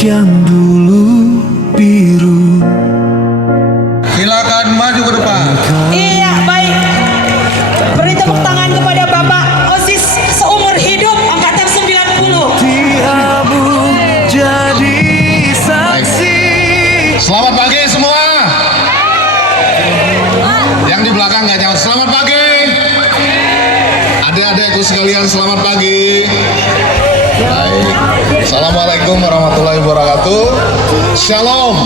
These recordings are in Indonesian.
yang dulu biru. Silakan maju ke depan. Iya, baik. Beri tepuk tangan kepada Bapak OSIS seumur hidup angkatan 90. Tiabu jadi saksi. Selamat pagi semua. Yang di belakang nggak nyawa. Selamat pagi. Adik-adikku sekalian, selamat pagi. Baik. Assalamualaikum warahmatullahi wabarakatuh. Shalom.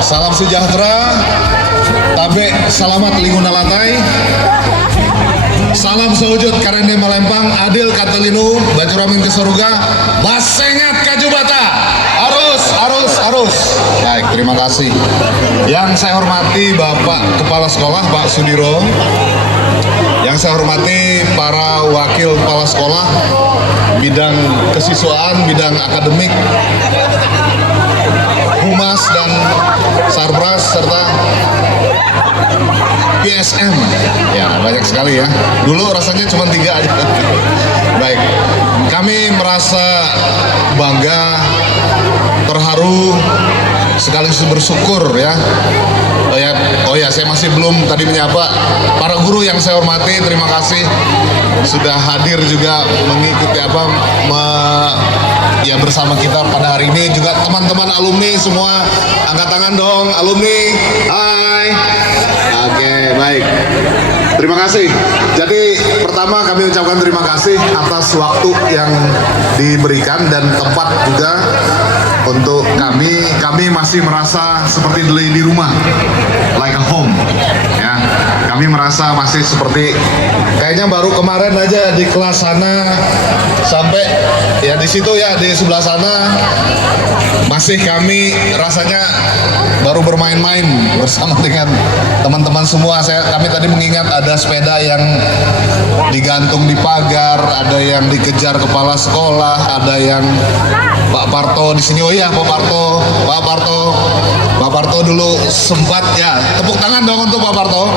Salam sejahtera. Tabe selamat linguna latai. Salam sewujud karena melempang adil katelinu bacuramin ke surga. Basengat kajubata. Arus. Baik, terima kasih. Yang saya hormati Bapak Kepala Sekolah Pak Sudiro. Yang saya hormati para wakil kepala sekolah bidang kesiswaan, bidang akademik, humas dan sarbras serta PSM. Ya, banyak sekali ya. Dulu rasanya cuma 3 aja. Baik, kami merasa bangga, terharu, sekaligus bersyukur ya. Oh ya, saya masih belum tadi menyapa para guru yang saya hormati. Terima kasih sudah hadir juga mengikuti ya bersama kita pada hari ini. Juga teman-teman alumni semua, angkat tangan dong alumni. Hai. Oke, baik. Terima kasih. Jadi pertama kami ucapkan terima kasih atas waktu yang diberikan dan tempat juga untuk kami masih merasa seperti di rumah, like a home ya. Kami merasa masih seperti kayaknya baru kemarin aja di kelas sana sampai ya di situ ya, di sebelah sana masih kami rasanya baru bermain-main bersama dengan teman-teman semua. Kami tadi mengingat ada sepeda yang digantung di pagar, ada yang dikejar kepala sekolah, ada yang Pak Parto di sini. Oh iya, Pak Parto dulu sempat ya. Tepuk tangan dong untuk Pak Parto.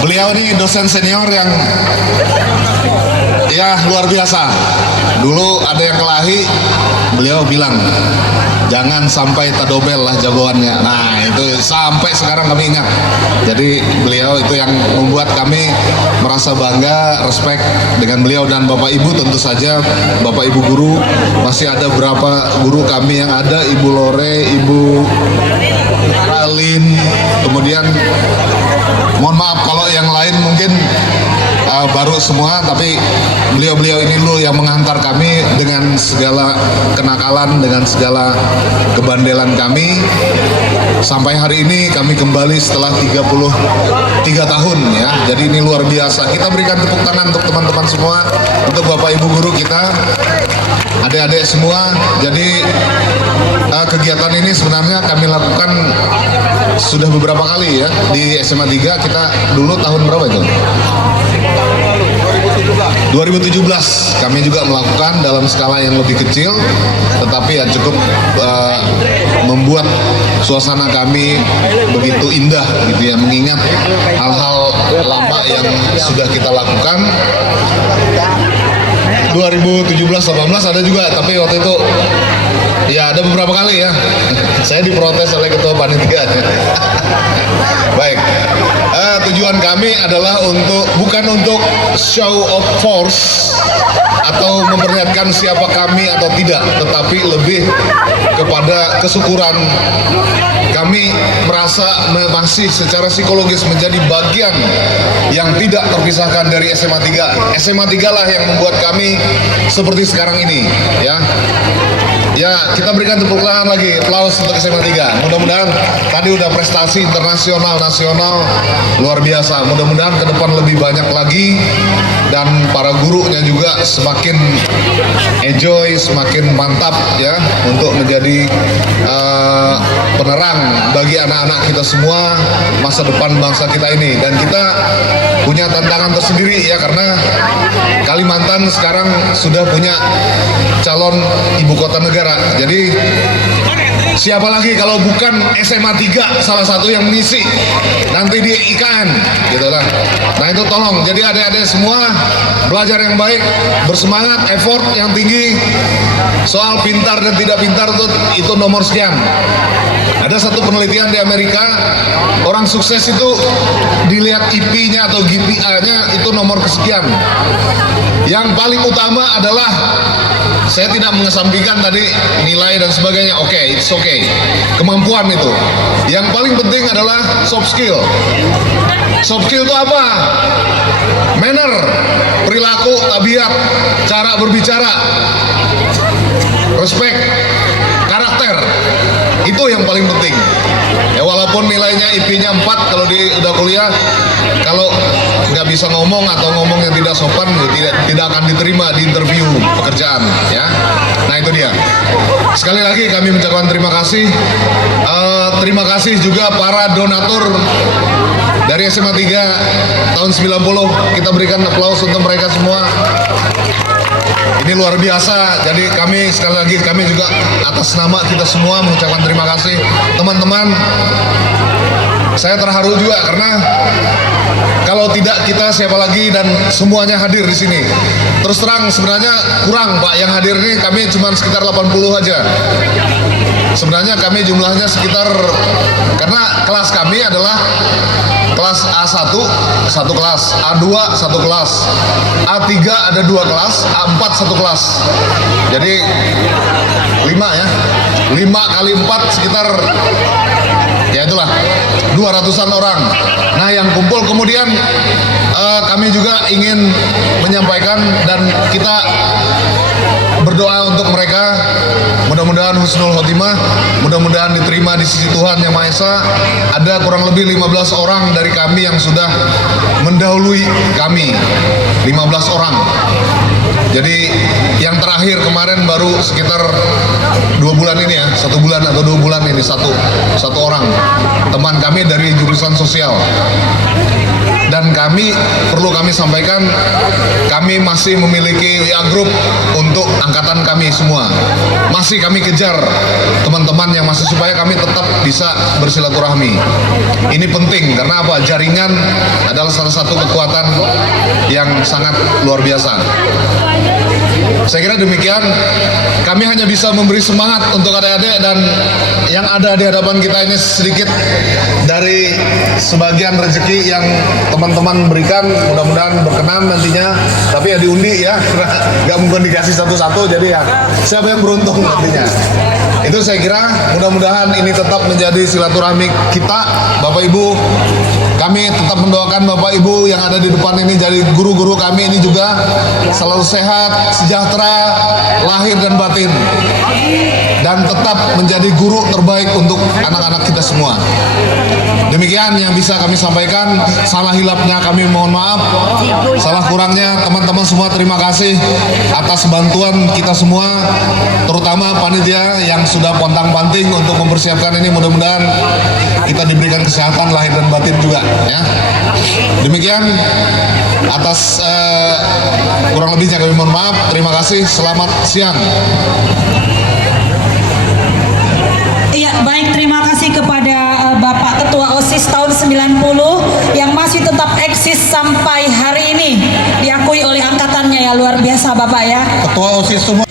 Beliau ini dosen senior yang ya luar biasa. Dulu ada yang kelahi, beliau bilang jangan sampai tadobel lah jagoannya. Nah itu sampai sekarang kami ingat. Jadi beliau itu yang membuat kami merasa bangga, respect dengan beliau. Dan Bapak Ibu tentu saja, Bapak Ibu guru, masih ada berapa guru kami yang ada, Ibu Lore, Ibu Alin, kemudian mohon maaf kalau yang lain mungkin baru semua, tapi beliau-beliau ini dulu yang menghantar kami dengan segala kenakalan, dengan segala kebandelan kami. Sampai hari ini kami kembali setelah 33 tahun ya. Jadi ini luar biasa. Kita berikan tepuk tangan untuk teman-teman semua, untuk Bapak Ibu guru kita, adik-adik semua. Jadi kegiatan ini sebenarnya kami lakukan sudah beberapa kali ya. Di SMA 3 kita dulu tahun berapa itu? 2017 kami juga melakukan dalam skala yang lebih kecil, tetapi ya cukup membuat suasana kami begitu indah gitu ya, mengingat hal-hal lama yang sudah kita lakukan. 2017-18 ada juga, tapi waktu itu ya ada beberapa kali ya saya diprotes oleh ketua panitia. Baik, tujuan kami adalah bukan untuk show of force atau memperlihatkan siapa kami atau tidak, tetapi lebih kepada kesyukuran. Kami merasa masih secara psikologis menjadi bagian yang tidak terpisahkan dari SMA 3. SMA 3 lah yang membuat kami seperti sekarang ini ya. Ya, kita berikan tepuk tangan lagi, aplaus untuk SMA 3. Mudah-mudahan tadi udah prestasi internasional, nasional luar biasa. Mudah-mudahan ke depan lebih banyak lagi, dan para gurunya juga semakin enjoy, semakin mantap ya untuk menjadi penerang bagi anak-anak kita semua, masa depan bangsa kita ini. Dan kita punya tantangan tersendiri ya, karena Kalimantan sekarang sudah punya calon ibu kota negara. Jadi Siapa lagi kalau bukan SMA 3 salah satu yang mengisi nanti di IKN gitu lah. Nah itu tolong, jadi adik-adik semua belajar yang baik, bersemangat, effort yang tinggi. Soal pintar dan tidak pintar itu nomor sekian. Ada satu penelitian di Amerika, orang sukses itu dilihat IP-nya atau GPA-nya itu nomor kesekian. Yang paling utama adalah, saya tidak mengesampingkan tadi nilai dan sebagainya, it's okay. Kemampuan itu. Yang paling penting adalah soft skill. Soft skill itu apa? Manner, perilaku, tabiat, cara berbicara, respect, karakter. Itu yang paling penting. Ya walaupun nilainya IP-nya 4 kalau udah kuliah, kalau nggak bisa ngomong atau ngomong yang tidak sopan, tidak akan diterima di interview pekerjaan, ya. Nah itu dia. Sekali lagi kami mengucapkan terima kasih. Terima kasih juga para donatur dari SMA 3 tahun 90. Kita berikan aplaus untuk mereka semua. Ini luar biasa. Jadi kami sekali lagi juga atas nama kita semua mengucapkan terima kasih teman-teman. Saya terharu juga karena kalau tidak kita siapa lagi, dan semuanya hadir di sini. Terus terang sebenarnya kurang Pak yang hadir ini, kami cuma sekitar 80 aja. Sebenarnya kami jumlahnya sekitar, karena kelas kami adalah kelas A1 satu kelas, A2 satu kelas, A3 ada 2 kelas, A4 satu kelas. Jadi 5 ya. 5 kali 4 sekitar, ya itulah 200-an orang. Nah yang kumpul kemudian kami juga ingin menyampaikan dan kita berdoa untuk mereka, mudah-mudahan husnul khotimah, mudah-mudahan diterima di sisi Tuhan Yang Maha Esa. Ada kurang lebih 15 orang dari kami yang sudah mendahului kami, 15 orang. Jadi yang terakhir kemarin baru sekitar 2 bulan ini ya, 1 bulan atau 2 bulan ini satu orang teman kami dari jurusan sosial. Dan perlu kami sampaikan, kami masih memiliki WA group untuk angkatan kami semua. Masih kami kejar teman-teman yang masih, supaya kami tetap bisa bersilaturahmi. Ini penting karena apa? Jaringan adalah salah satu kekuatan yang sangat luar biasa. Saya kira demikian. Kami hanya bisa memberi semangat untuk adik-adik, dan yang ada di hadapan kita ini sedikit dari sebagian rezeki yang teman-teman berikan. Mudah-mudahan berkenan nantinya, tapi ya diundi ya, nggak mungkin dikasih satu-satu, jadi ya siapa yang beruntung nantinya. Itu saya kira mudah-mudahan ini tetap menjadi silaturahmi kita, Bapak Ibu. Kami tetap mendoakan Bapak Ibu yang ada di depan ini, jadi guru-guru kami ini juga selalu sehat, sejahtera, lahir dan batin, dan tetap menjadi guru terbaik untuk anak-anak kita semua. Demikian yang bisa kami sampaikan. Salah hilapnya kami mohon maaf, salah kurangnya teman-teman semua terima kasih atas bantuan kita semua, terutama panitia yang sudah pontang-panting untuk mempersiapkan ini. Mudah-mudahan kita diberikan kesehatan lahir dan batin juga ya. Demikian, atas kurang lebihnya kami mohon maaf. Terima kasih, selamat siang. Iya, baik, terima kasih kepada Bapak Ketua OSIS tahun 90 yang masih tetap eksis sampai hari ini, diakui oleh angkatannya, ya luar biasa Bapak ya. Ketua OSIS semua.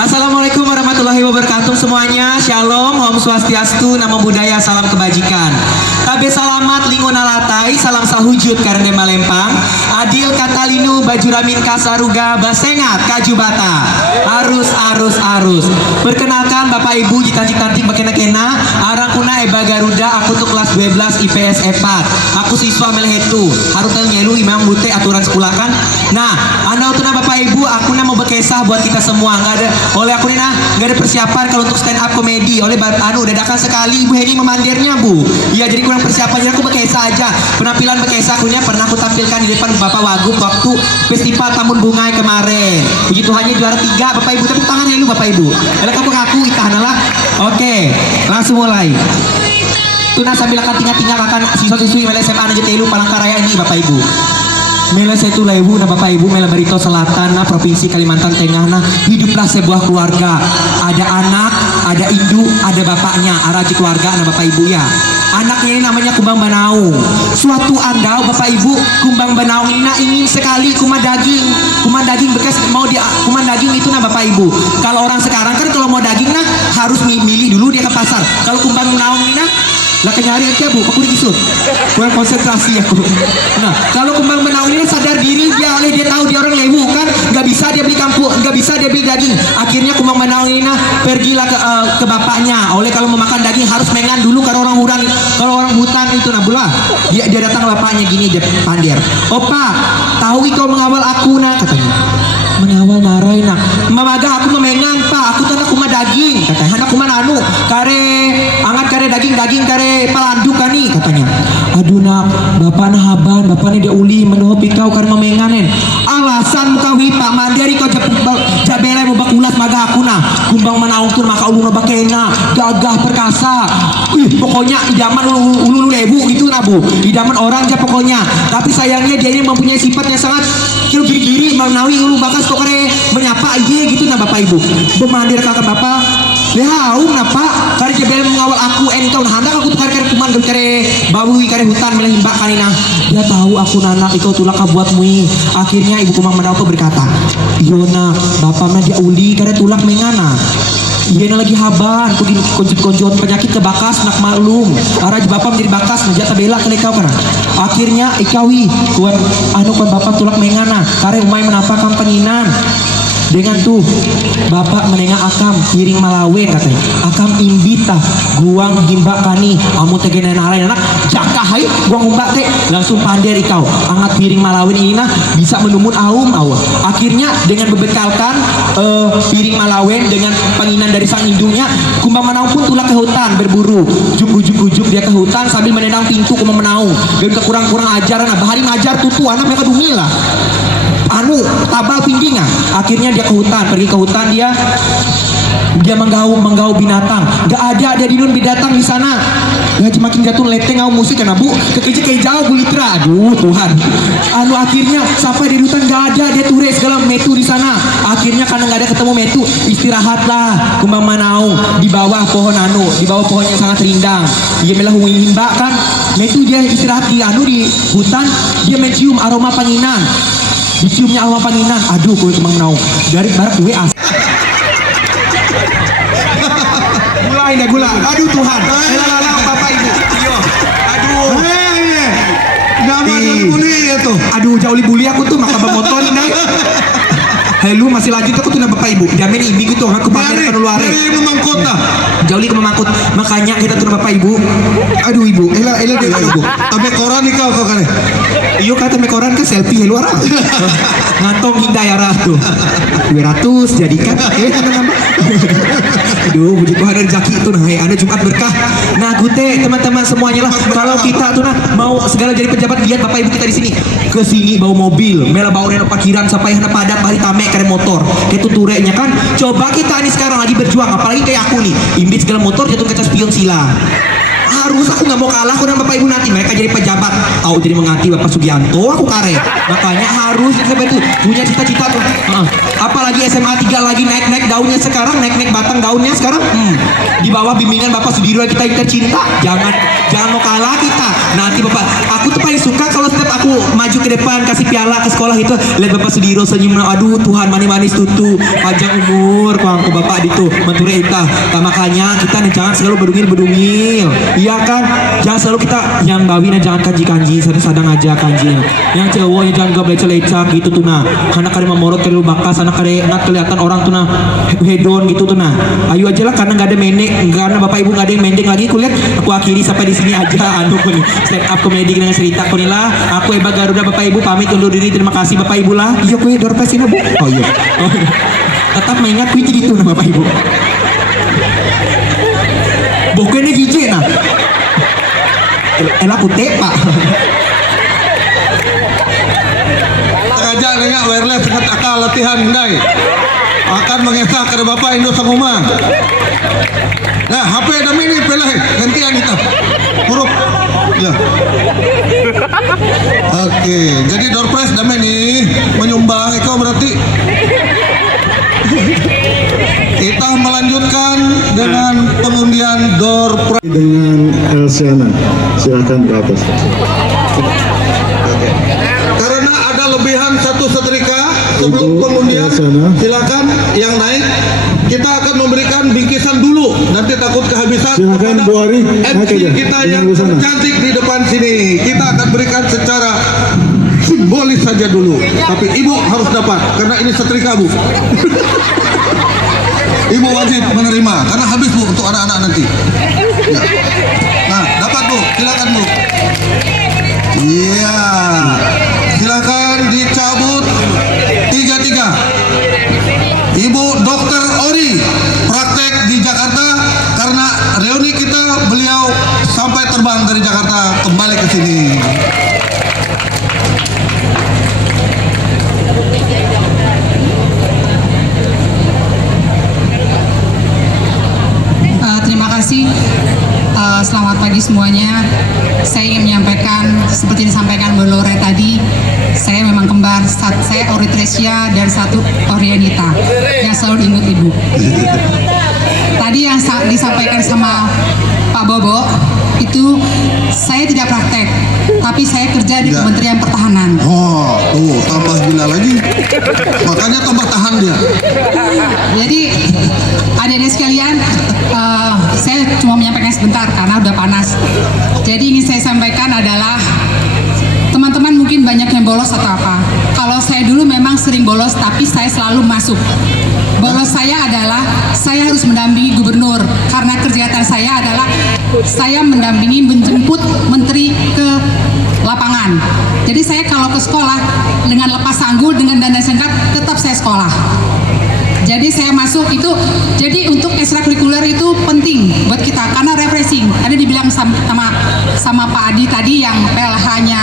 Assalamualaikum warahmatullahi wabarakatuh semuanya. Shalom, Om Swastiastu, Namo Buddhaya, salam kebajikan. Tabe salamat linguna latai, salam sahujud karena malempang. Adil katalinu bajuramin kasaruga basengat kajubata. Arus. Perkenalkan Bapak Ibu jitantik-tantik bakena-kena, arangkuna eba Garuda, aku tuh kelas 12 IPS E4. Aku siswa melehetu, harutan nyelu imam bute aturan sekolah kan. Nah, anda utuna Bapak Ibu, aku mau berkisah buat kita semua. Oleh aku nina nggak ada persiapan kalau untuk stand up komedi. Oleh dadakan sekali Ibu Heni memandirnya Bu. Iya, jadi kurang persiapan, jadi aku berkisah aja. Penampilan berkisah akunya pernah aku tampilkan di depan Bapak Wagub waktu festival Tamun Bungai kemarin. Puji Tuhannya juara 3 Bapak Ibu. Tepuk tangan ya lu Bapak Ibu. Oleh kamu ngaku itahanalah. Oke, langsung mulai. Tuna sambil akan tinggal akan siswa-siswi SMA Negeri Telu Palangkaraya ini Bapak Ibu. Mela Setu Lewu na Bapak Ibu Mela Barito Selatan na Provinsi Kalimantan Tengah na hiduplah sebuah keluarga. Ada anak, ada induk, ada bapaknya, araji keluarga na Bapak Ibu ya. Anaknya ini namanya Kumbang Banaung. Suatu andau Bapak Ibu, Kumbang Banaung ini ingin sekali kuman daging bekas mau dia kuman daging itu nah Bapak Ibu. Kalau orang sekarang kan kalau mau daging nah harus milih dulu dia ke pasar. Kalau Kumbang Banaung ini nah lah kenyari aja Bu, aku dikisut. Kurang konsentrasi aku. Nah, kalau Kumbang Banaung ini sadar diri dia tahu dia orang Lewu kan, nggak bisa dia beli kampung, nggak bisa dia beli daging. Akhirnya Kumbang Banaung ini nah pergilah ke bapaknya. Oleh kalau mau makan daging harus mengan dulu kalau orang hutan itu nah bulah. Dia datang ke bapaknya gini dia pandir. Opa, tahu kau mengawal aku nah katanya. Mengawal narai nak mamaga aku memengan pak aku tuh anak kuma daging katanya anak kuma anu kare angat kare daging kare palandu kani katanya aduh nak bapak nah haban bapak nih dia uli menohop kau karena memenganen alasan muka wipa mandiri kau jabelai mau bakulas maga aku nah Kumbang Banaung tuh maka ulu bakena gagah perkasa pokoknya idaman ulu Lewu gitu nah Bu idaman orang aja pokoknya tapi sayangnya dia ini mempunyai sifat yang sangat giri-giri menawi ulu bakas kok kare menyapa iya gitu nah Bapak Ibu bemandir kakak Bapak lehaum nah Pak kare jebel mengawal aku engkau nah hendak aku kare kuman kare bawi kare hutan milih himbak kanina dia tahu aku nanak ikut tulak buat mui akhirnya Ibu Kumbang Banaung berkata iya nak Bapak mah dia uli kare tulak mengana iya lagi haban aku di konjut penyakit kebakas nak maklum arah bapak menjadi bakas ngejata bela kali kau kan akhirnya ikawi kuan bapak tulak mengana kare umay menapakan penginan dengan tuh bapak menengah akam piring malawen katanya akam imbita guang gimbak kani amu tegenen alai anak jakah hai guang umbak teh langsung pandir ikau angat piring malawen ini nah bisa menumut aum awal akhirnya dengan berbekalkan piring malawen dengan penginan dari sang induknya Kumbang Banaung pun tulak ke hutan berburu ujuk dia ke hutan sambil menendang pintu Kumbang Banaung dan kurang ajaran nah bahari ngajar tutu anak mereka dumil lah anu tabal pinggingnya akhirnya dia ke hutan pergi ke hutan dia menggau binatang gak ada di nun binatang di sana gaji makin jatuh leteng ngau musik karena Bu kekeje kayak jauh bulitra aduh Tuhan anu akhirnya sampai di hutan gak ada dia ture segala metu di sana akhirnya karena gak ada ketemu metu istirahatlah Kumbang Banaung di bawah pohon di bawah pohon yang sangat rindang dia melah himbak kan metu dia istirahat di hutan dia mencium aroma panginan diciumnya aroma panginan aduh kulit Kumbang Banaung dari barat gue gula aduh Tuhan Bapak Ibu aduh aduh jauh buli aku tuh maka bermotor nih Helu masih lanjut aku tuh Bapak Ibu jamin ibi gitu aku pamer ke luar jauh ke memangkut makanya kita tuh Bapak Ibu aduh Ibu elah deh Ibu Abe koran nih kau kane iyo kata mekoran ke selfie luar ngantong hingga ya tuh 200 jadikan aduh puji Tuhan ada rezeki itu nah ada Jumat berkah nah gute teman-teman semuanya lah kalau kita tuh nah mau segala jadi pejabat lihat Bapak Ibu kita di sini ke sini bawa mobil mela bawa reno parkiran sampai hendak padat hari tame kare motor itu turenya kan coba kita ini sekarang lagi berjuang apalagi kayak aku nih imbit segala motor jatuh ke spion sila harus aku nggak mau kalah aku dan Bapak Ibu nanti mereka jadi pejabat tahu jadi mengganti Bapak Sugianto aku kare makanya harus seperti itu punya cita-cita tuh apalagi SMA 3 lagi naik daunnya sekarang naik batang daunnya sekarang di bawah bimbingan Bapak Sudiryo kita tercinta jangan mau kalah kita nanti Bapak aku tuh paling suka kalau setiap aku maju ke depan kasih piala ke sekolah itu lihat Bapak Sudiryo senyum aduh Tuhan manis tutu panjang umur kuangku Bapak itu menture itah nah, makanya kita jangan selalu berdungil iya kan jangan selalu kita yang bawina jangan kanji sadang aja kanji yang ceweknya jangan gak belecak gitu tuh nah karena kare memorot kare bakas anak kare nggak kelihatan orang tuh nah hedon gitu tuh nah ayo aja lah karena nggak ada mendek karena Bapak Ibu nggak ada yang mendek lagi kulihat aku akhiri sampai di sini aja anu pun stand up komedi dengan cerita kunilah aku Eba Garuda Bapak Ibu pamit undur diri terima kasih Bapak Ibu lah iya kue dorpesin Bu oh iya tetap mengingat kue jadi tuh nah Bapak Ibu bukannya hiji nah elah kute Pak aja nanya wireless dekat akal latihan dai akan mengesah kepada Bapak Indo Sanguma. Nah, HP dami ini peleh gantian kita. Huruf. Ya. Oke, jadi door prize dami nih menyumbang Eko berarti. Kita melanjutkan dengan pengundian door prize dengan Elsiana. Silakan ke atas. karena ada lebihan satu setrika sebelum Ibu pengundian. Elsiana. Silakan yang naik. Kita akan memberikan bingkisan dulu. Nanti takut kehabisan. Silakan Bu Ari, naik MC aja. kita Dengan yang Bu Sana. cantik di depan sini. Kita akan berikan secara simbolis saja dulu. Tapi ibu harus dapat karena ini setrika Bu. Ibu wajib menerima karena habis Bu untuk anak-anak nanti. Ya. Nah, dapat Bu, silakan Bu. Iya, silakan dicabut tiga. Ibu Dokter Ori praktek di Jakarta karena reuni kita beliau sampai terbang dari Jakarta kembali ke sini. Terima kasih. Selamat pagi semuanya. Saya ingin menyampaikan seperti disampaikan Bu Lore tadi, saya memang kembar. Saya Ori Tresia dan satu Orianita yang selalu ingat ibu. Tadi yang disampaikan sama Pak Bobo itu saya tidak praktek, tapi saya kerja di Ya. Kementerian Pertahanan. Oh, tuh tambah gila lagi. Makanya tambah tahan dia. Jadi adik-adik sekalian, saya cuma menyampaikan sebentar karena udah panas. Jadi ingin saya sampaikan adalah teman-teman mungkin banyak yang bolos atau apa. Kalau saya dulu memang sering bolos, tapi saya selalu masuk. Bolos saya adalah saya harus mendampingi gubernur karena kegiatan saya adalah saya mendampingi menjemput menteri ke lapangan. Jadi saya kalau ke sekolah dengan lepas sanggul dengan dana singkat tetap saya sekolah. Jadi saya masuk itu, jadi untuk ekstrakurikuler itu penting buat kita karena refreshing. Tadi dibilang sama Pak Adi tadi yang PLH-nya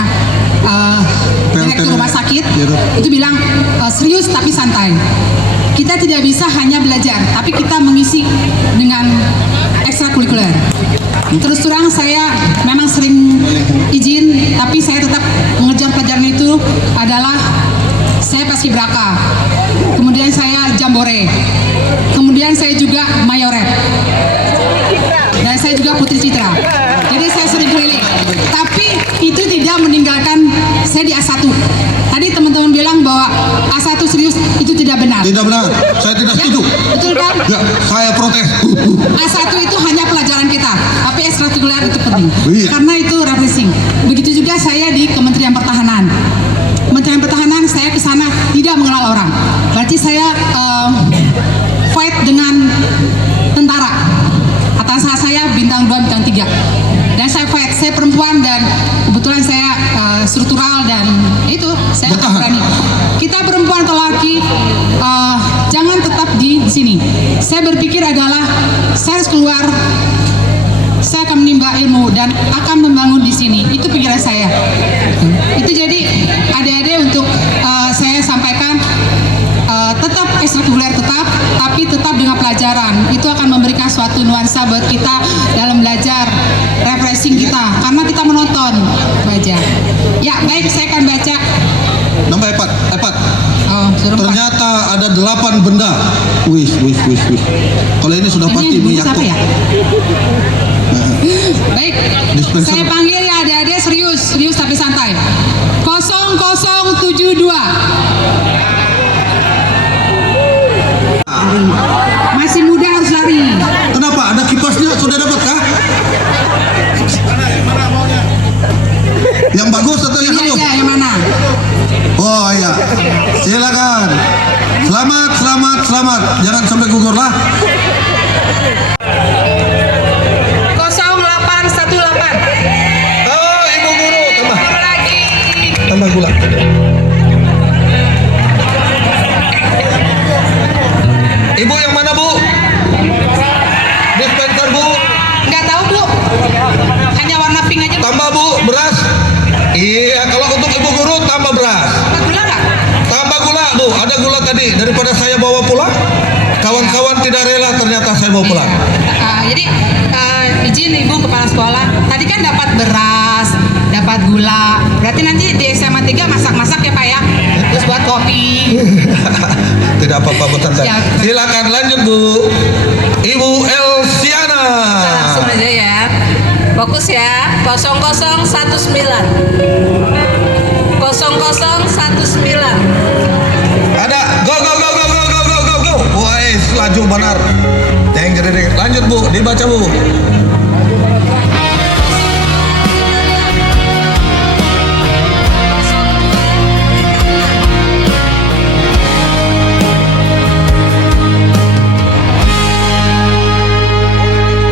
direktur rumah sakit itu bilang serius tapi santai. Kita tidak bisa hanya belajar, tapi kita mengisi dengan ekstrakurikuler. Terus terang saya memang sering izin, tapi saya tetap mengejar pelajaran itu adalah saya paskibraka, kemudian saya jambore, kemudian saya juga mayoret, dan saya juga putri citra. Jadi saya sering keliling, tapi itu tidak meninggalkan saya di A1. Tadi teman-teman bilang bahwa A1 serius, itu tidak benar. Tidak benar, saya tidak setuju. Betul kan? Ya, saya protes. A1 itu hanya pelajaran kita, tapi ekstrakurikuler itu penting. Iya. Karena itu refreshing. Begitu juga saya di Kementerian Pertahanan. Kementerian Pertahanan saya ke sana tidak mengenal orang. Berarti saya fight dengan tentara. Atasan saya bintang 2, bintang 3. Dan saya fight, saya perempuan dan kebetulan saya struktural dan itu saya berani. Kita perempuan atau laki jangan tetap di sini. Saya berpikir adalah saya harus keluar, saya akan menimba ilmu dan akan membangun di sini. Itu pikiran saya. Itu jadi adik-adik untuk saya sampaikan tetap ekstrakurikuler tetap, tapi tetap dengan pelajaran. Itu akan memberikan suatu nuansa buat kita dalam belajar, refreshing kita, karena kita menonton belajar. Ya baik, saya akan baca. Nambah epat. Oh, suruh Pak. Ternyata ada 8 benda. Wis. Kalau ini sudah pasti Ini bungkus apa Miyako. ya? Baik, Dispenser. saya panggil ya adik-adik serius tapi santai. 0072. Masih muda harus lari. Kenapa? Ada kipasnya sudah dapat kah? Yang bagus atau yang Ini halus? aja yang mana? Oh iya, silakan. Selamat. Jangan sampai gugur lah. 0818. Oh, Ibu Guru, Tambah lagi. tambah gula. Ibu yang mana Bu? Dispenser Bu. Nggak tahu Bu. Hanya warna pink aja. Tambah Bu, beras. Iya, kalau untuk Ibu Guru tambah beras. Tambah gula nggak? Tambah gula Bu, ada gula tadi daripada saya bawa pulang? Kawan-kawan tidak rela, ternyata saya bawa pulang. Jadi izin Ibu Kepala Sekolah, tadi kan dapat beras, dapat gula. Berarti nanti di SMA 3 masak-masak ya Pak ya? Terus buat kopi. Tidak apa-apa Bu Tante. Siap. Silakan lanjut Bu. Ibu Elsiana. Langsung aja ya. Fokus ya. 0019. 0019. Ada. Go go go go go go go go go. Woi, laju benar. Deng deng deng. Lanjut Bu, dibaca Bu.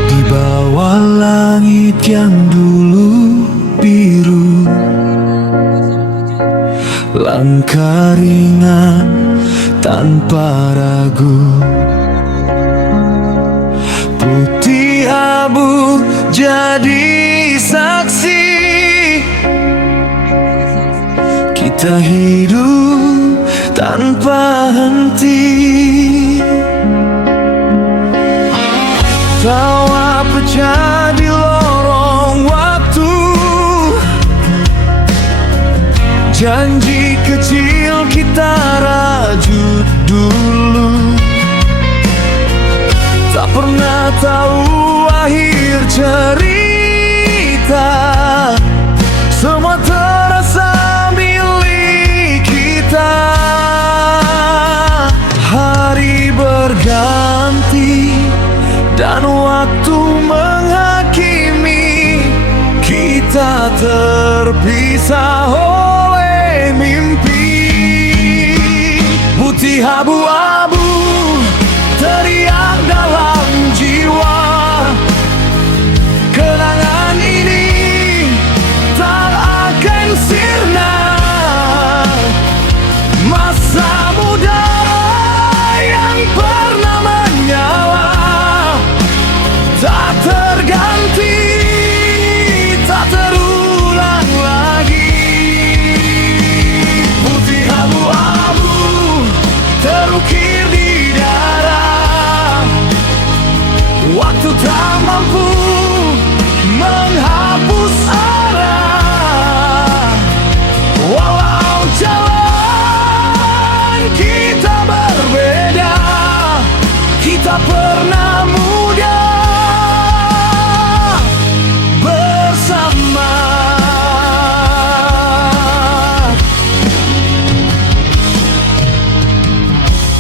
Di bawah langit yang dulu biru, langkah ringan tanpa ragu, putih abu jadi saksi. Kita hidup tanpa henti, tawa pecah di lorong waktu, janji kecil kita rajut dulu, tak pernah tahu akhir cerita. Semua terasa milik kita. Hari berganti dan waktu menghakimi, kita terpisah oleh mimpi. Putih abu-abu teriak dalam jiwa, kenangan ini tak akan sirna. Masa muda yang pernah menyala, tak terganti, tak terulang lagi. Putih abu-abu terukir di darah, waktu tak mampu menghapus arah. Walau jalan kita berbeda, kita pernah muda bersama.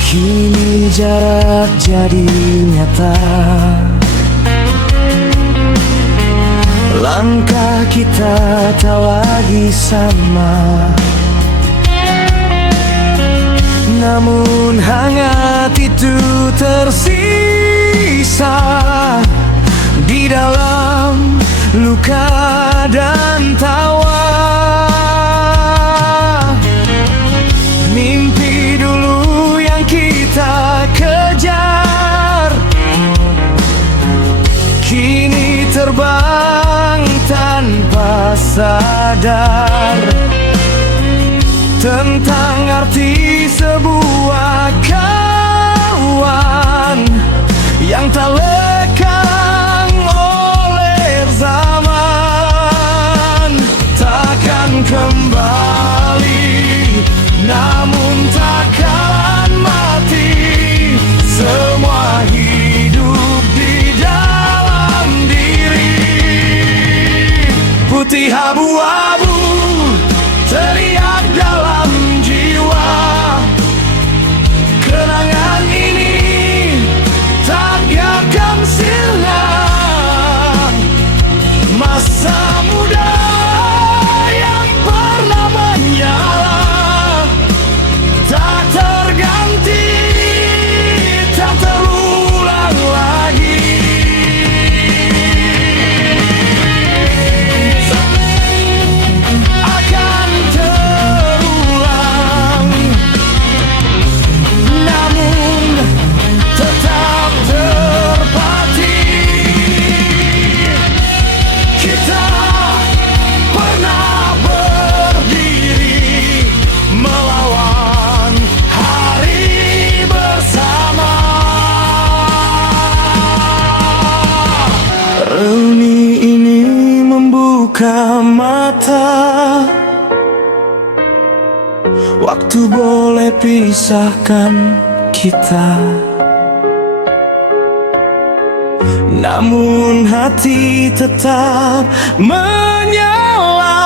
Kini jarak jadi nyata, langkah kita tak lagi sama. Namun hangat itu tersisa di dalam luka dan tawa. Mimpi dulu yang kita kejar, kini terbang tanpa sadar. Tentang arti sebuah kawan yang tak lekang oleh zaman, takkan kembali, namun takkan mati. Semua hidup di dalam diri. Putih abu-abu teriak dalam jiwa, mata. Waktu boleh pisahkan kita, namun hati tetap menyala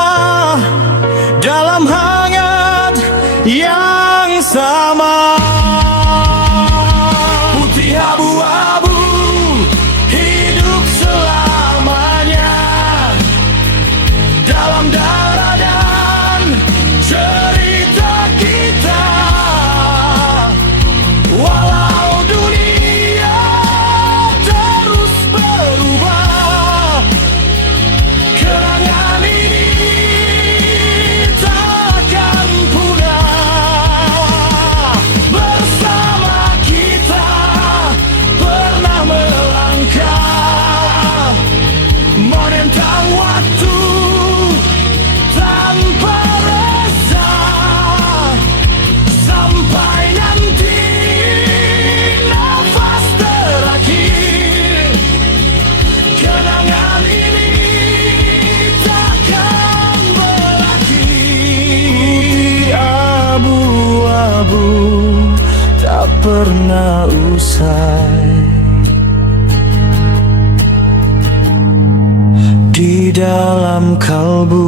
dalam hangat yang sama. Putih abu-abu hidup selamanya dalam darah dan cerita kita. Walau dunia terus berubah, kenangan ini takkan punah. Bersama kita pernah melangkah, menentang waktu tanpa rasa, sampai nanti nafas terakhir. Kenangan ini takkan berakhir. Abu-abu tak pernah usai di dalam kalbu